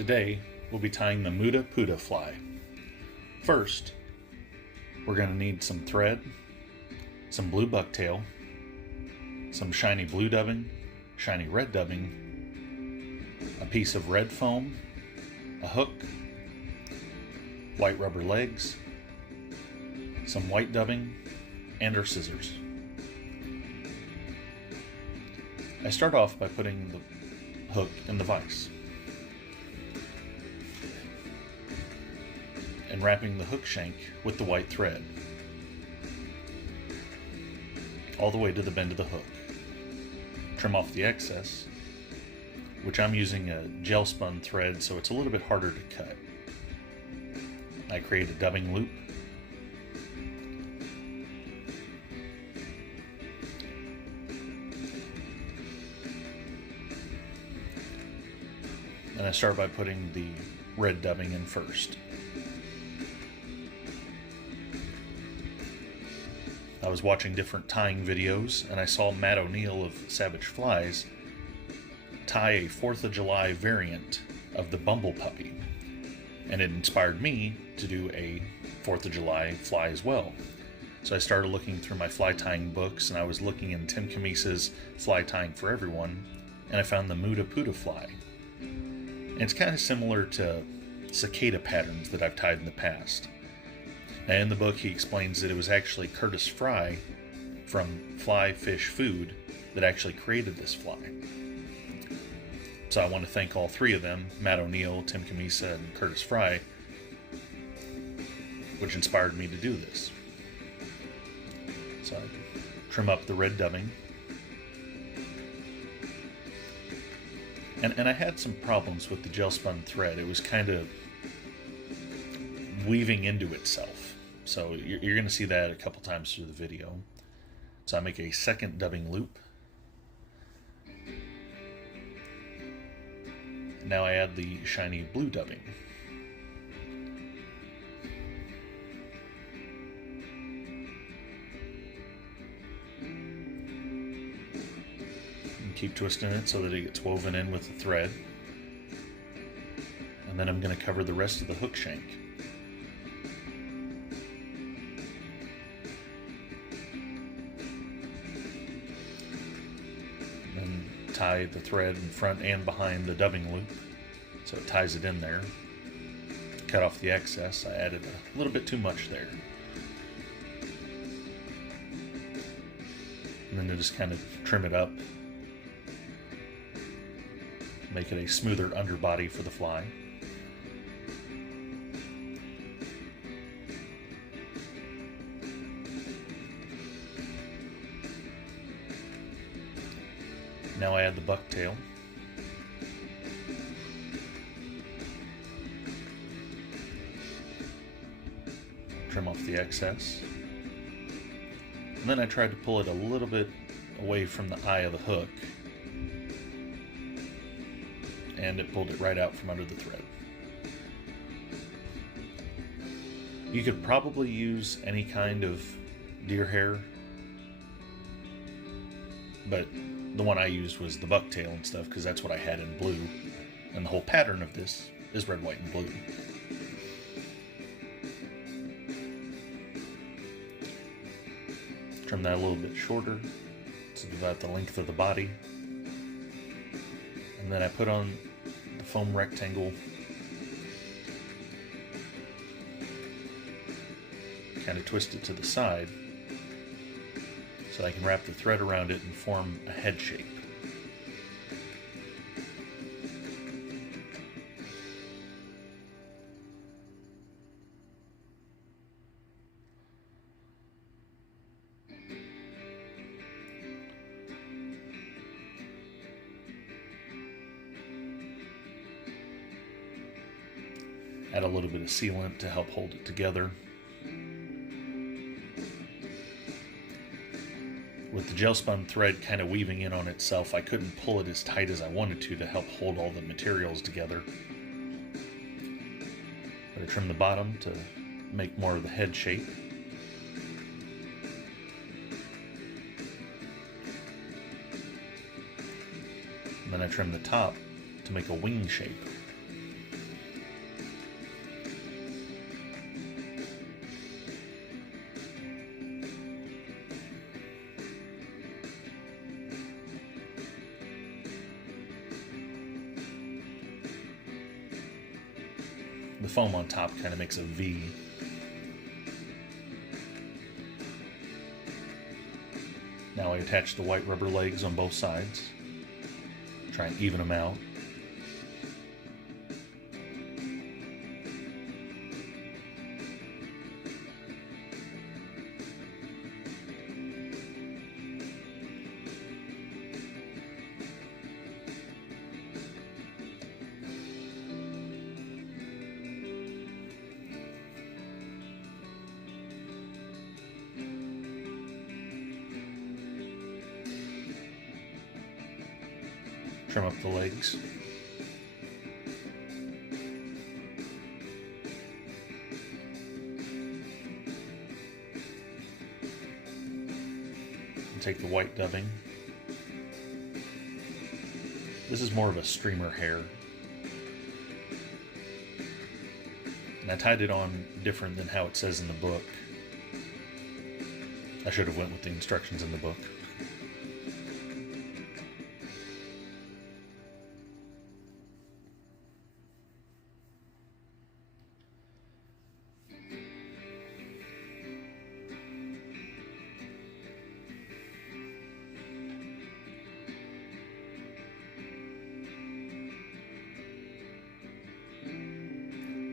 Today, we'll be tying the Moodah Poodah fly. First, we're going to need some thread, some blue bucktail, some shiny blue dubbing, shiny red dubbing, a piece of red foam, a hook, white rubber legs, some white dubbing, and our scissors. I start off by putting the hook in the vise and wrapping the hook shank with the white thread all the way to the bend of the hook. Trim off the excess, which I'm using a gel spun thread, so it's a little bit harder to cut. I create a dubbing loop, and I start by putting the red dubbing in first. I was watching different tying videos, and I saw Matt O'Neill of Savage Flies tie a 4th of July variant of the Bumblepuppy, and it inspired me to do a 4th of July fly as well. So I started looking through my fly tying books, and I was looking in Tim Cammisa's Fly Tying for Everyone, and I found the Moodah Poodah fly. And it's kind of similar to cicada patterns that I've tied in the past. Now in the book he explains that it was actually Curtis Fry from Fly Fish Food that actually created this fly. So I want to thank all three of them, Matt O'Neill, Tim Cammisa, and Curtis Fry, which inspired me to do this. So I trim up the red dubbing. And I had some problems with the gel spun thread. It was kind of weaving into itself. So you're going to see that a couple times through the video. So I make a second dubbing loop. Now I add the shiny blue dubbing. Keep twisting it so that it gets woven in with the thread. And then I'm going to cover the rest of the hook shank. Then tie the thread in front and behind the dubbing loop so it ties it in there. Cut off the excess. I added a little bit too much there. And then I just kind of trim it up. Make it a smoother underbody for the fly. Now I add the bucktail. Trim off the excess. And then I tried to pull it a little bit away from the eye of the hook, and it pulled it right out from under the thread. You could probably use any kind of deer hair, but the one I used was the bucktail and stuff because that's what I had in blue, and the whole pattern of this is red, white, and blue. Trim that a little bit shorter, so about the length of the body, and then I put on the foam rectangle, kind of twist it to the side so I can wrap the thread around it and form a head shape. Add a little bit of sealant to help hold it together. With the gel spun thread kind of weaving in on itself, I couldn't pull it as tight as I wanted to help hold all the materials together. But I trimmed the bottom to make more of the head shape. And then I trim the top to make a wing shape. foam on top kind of makes a V. Now I attach the white rubber legs on both sides. Try and even them out. Trim up the legs. And take the white dubbing. This is more of a streamer hair. And I tied it on different than how it says in the book. I should have went with the instructions in the book.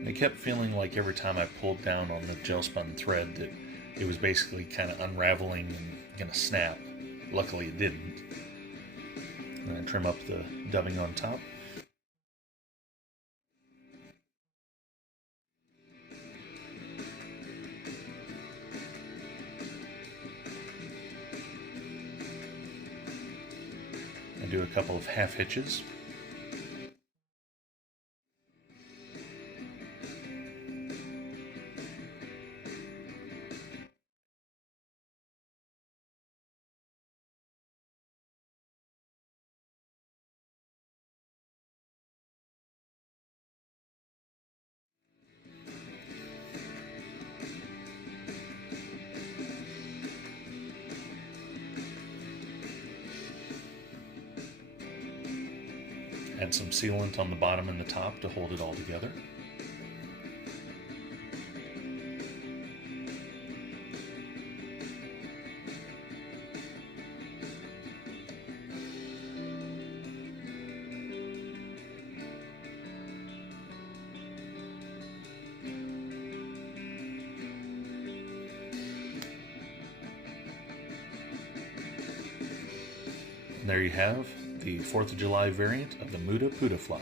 I kept feeling like every time I pulled down on the gel spun thread that it was basically kind of unraveling and going to snap. Luckily it didn't. And I trim up the dubbing on top. I do a couple of half hitches. Add some sealant on the bottom and the top to hold it all together. And there you have the 4th of July variant of the Moodah Poodah fly.